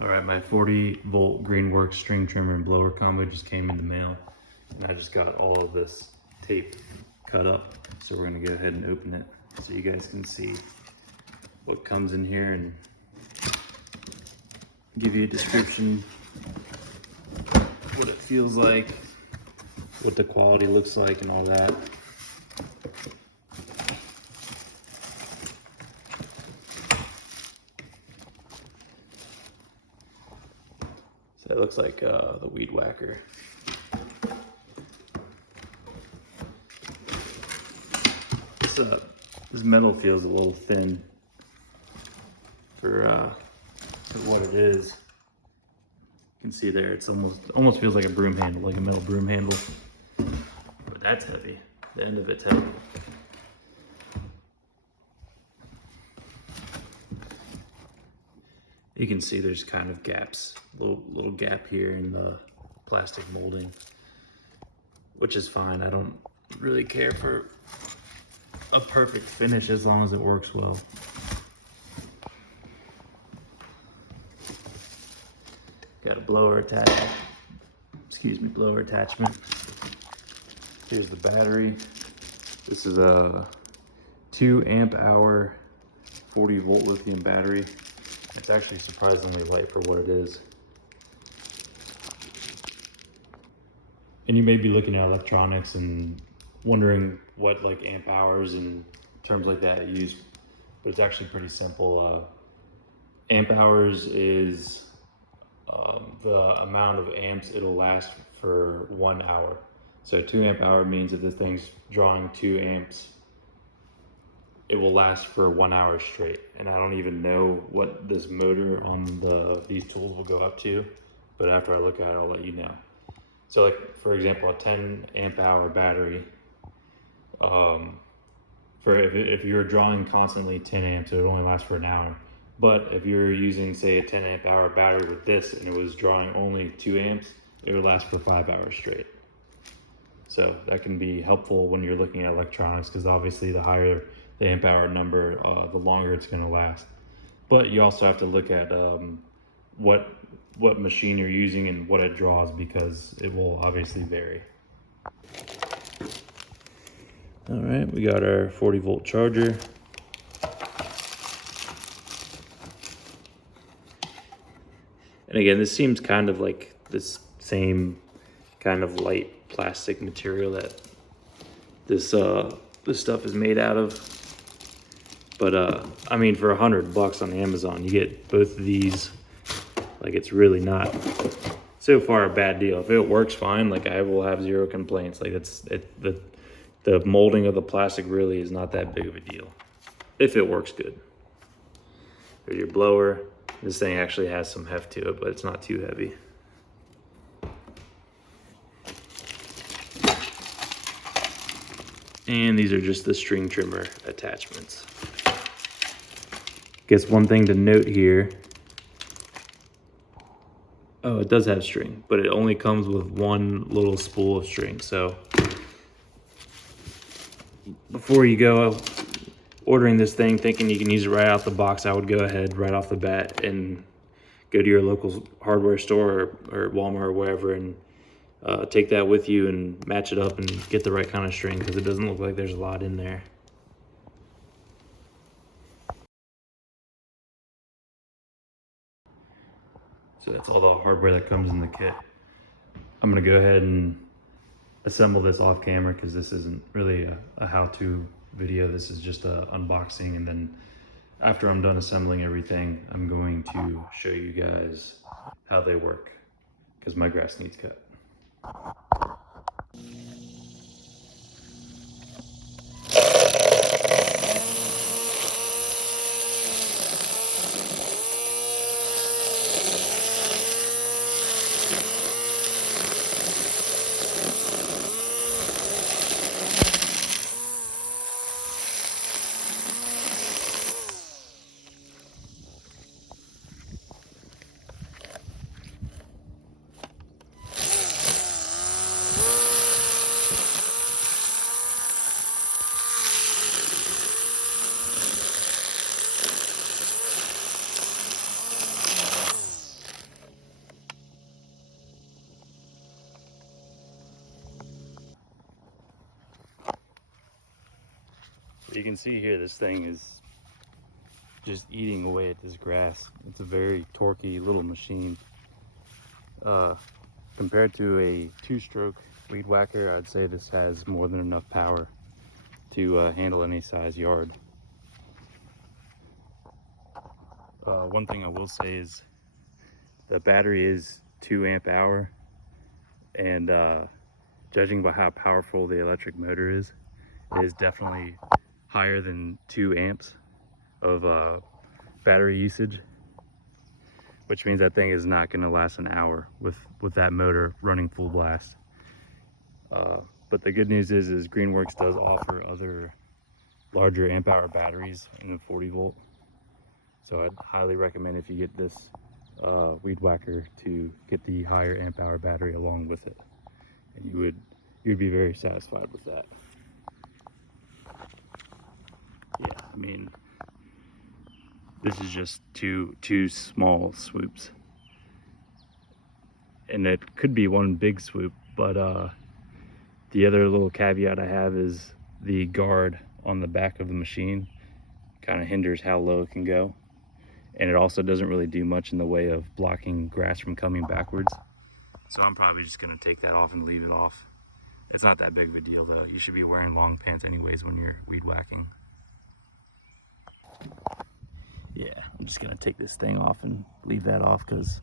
All right, my 40-volt Greenworks string trimmer and blower combo just came in the mail, and I just got all of this tape cut up. So we're gonna go ahead and open it so you guys can see what comes in here and give you a description, what it feels like, what the quality looks like, and all that. So it looks like the Weedwacker. This metal feels a little thin for what it is. You can see there, it's almost feels like a broom handle, like a metal broom handle. But that's heavy. The end of it's heavy. You can see there's kind of gaps, little gap here in the plastic molding, which is fine. I don't really care for a perfect finish as long as it works well. Got a blower attachment. Blower attachment. Here's the battery. This is a 2 amp hour 40-volt lithium battery. It's actually surprisingly light for what it is. And you may be looking at electronics and wondering what like amp hours and terms like that you use, but it's actually pretty simple. Amp hours is the amount of amps it'll last for 1 hour. So 2 amp hour means if the thing's drawing 2 amps, it will last for 1 hour straight. And I don't even know what this motor on these tools will go up to, but after I look at it, I'll let you know. So like, for example, a 10 amp hour battery, if you're drawing constantly 10 amps, it would only last for an hour. But if you're using, say, a 10 amp hour battery with this and it was drawing only 2 amps, it would last for 5 hours straight. So that can be helpful when you're looking at electronics, because obviously the higher the amp hour number, the longer it's going to last. But you also have to look at what machine you're using and what it draws, because it will obviously vary. All right, we got our 40-volt charger. And again, this seems kind of like this same kind of light plastic material that this stuff is made out of. But I mean, for $100 on Amazon, you get both of these. Like, it's really not so far a bad deal. If it works fine, like, I will have zero complaints. Like, the molding of the plastic really is not that big of a deal if it works good. There's your blower. This thing actually has some heft to it, but it's not too heavy. And these are just the string trimmer attachments. Guess one thing to note here. Oh, it does have string, but it only comes with one little spool of string. So before you go ordering this thing thinking you can use it right out the box, I would go ahead right off the bat and go to your local hardware store or Walmart or wherever and take that with you and match it up and get the right kind of string, because it doesn't look like there's a lot in there. So that's all the hardware that comes in the kit. I'm gonna go ahead and assemble this off camera, because this isn't really a how-to video. This is just a unboxing, and then after I'm done assembling everything, I'm going to show you guys how they work, because my grass needs cut. you can see here, this thing is just eating away at this grass. It's a very torquey little machine. Compared to a 2-stroke weed whacker, I'd say this has more than enough power to handle any size yard. One thing I will say is the battery is 2 amp hour, and judging by how powerful the electric motor is, it is definitely higher than 2 amps of battery usage, which means that thing is not going to last an hour with that motor running full blast. But the good news is Greenworks does offer other larger amp hour batteries in the 40 volt. So I'd highly recommend, if you get this weed whacker, to get the higher amp hour battery along with it, and you'd be very satisfied with that. Yeah, I mean, this is just two small swoops, and it could be one big swoop, but the other little caveat I have is the guard on the back of the machine kind of hinders how low it can go, and it also doesn't really do much in the way of blocking grass from coming backwards. So I'm probably just going to take that off and leave it off. It's not that big of a deal though. You should be wearing long pants anyways when you're weed whacking. Yeah, I'm just going to take this thing off and leave that off because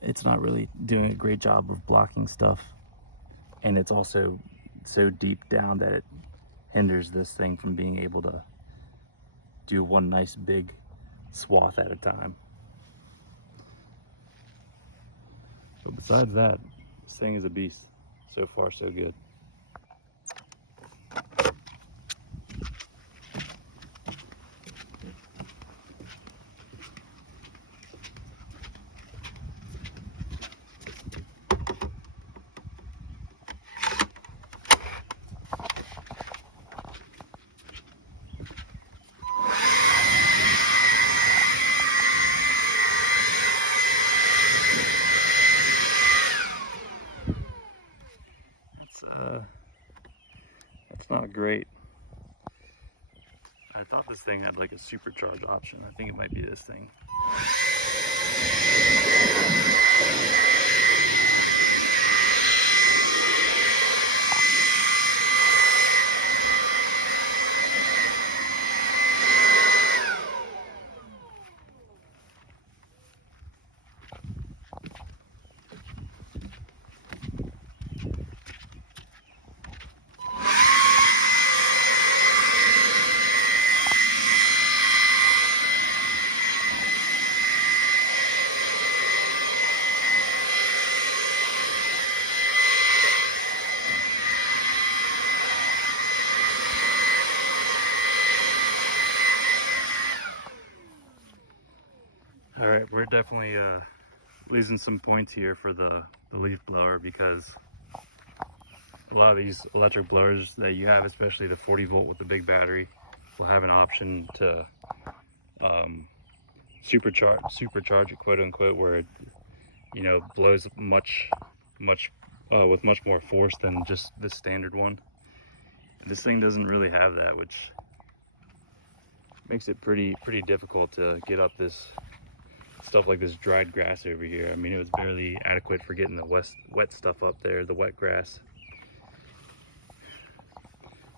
it's not really doing a great job of blocking stuff, and it's also so deep down that it hinders this thing from being able to do one nice big swath at a time. But besides that, this thing is a beast. So far, so good. That's not great. I thought this thing had like a supercharge option. I think it might be this thing. All right, we're definitely losing some points here for the leaf blower, because a lot of these electric blowers that you have, especially the 40 volt with the big battery, will have an option to supercharge it, quote unquote, where it, you know, blows with much more force than just the standard one. And this thing doesn't really have that, which makes it pretty difficult to get up this stuff like this dried grass over here. I mean, it was barely adequate for getting the wet stuff up there, the wet grass.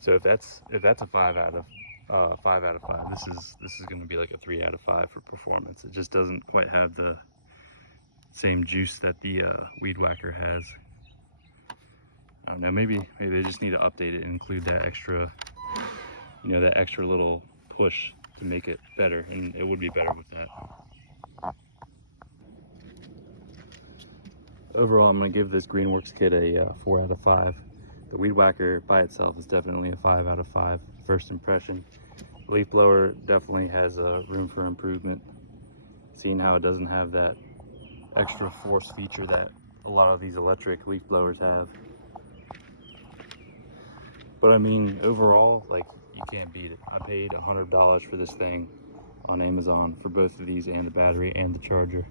So if that's a 5 out of 5, this is going to be like a 3 out of 5 for performance. It just doesn't quite have the same juice that the weed whacker has. I don't know, maybe they just need to update it and include that extra, you know, that extra little push to make it better, and it would be better with that. Overall, I'm going to give this Greenworks kit a 4 out of 5. The weed whacker by itself is definitely a 5 out of 5 first impression. The leaf blower definitely has room for improvement, seeing how it doesn't have that extra force feature that a lot of these electric leaf blowers have. But I mean, overall, like, you can't beat it. I paid $100 for this thing on Amazon for both of these, and the battery and the charger.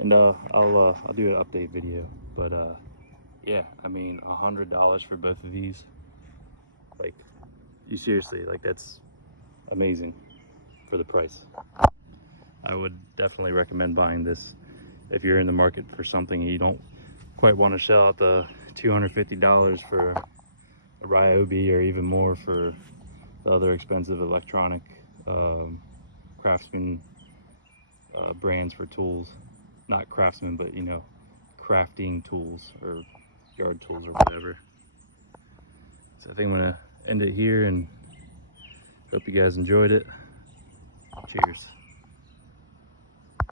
And I'll do an update video. But yeah, I mean, $100 for both of these. Like, you seriously, like, that's amazing for the price. I would definitely recommend buying this if you're in the market for something and you don't quite want to shell out the $250 for a Ryobi, or even more for the other expensive electronic craftsman brands for tools. Not craftsman, but you know, crafting tools or yard tools or whatever. So I think I'm gonna end it here and hope you guys enjoyed it. Cheers.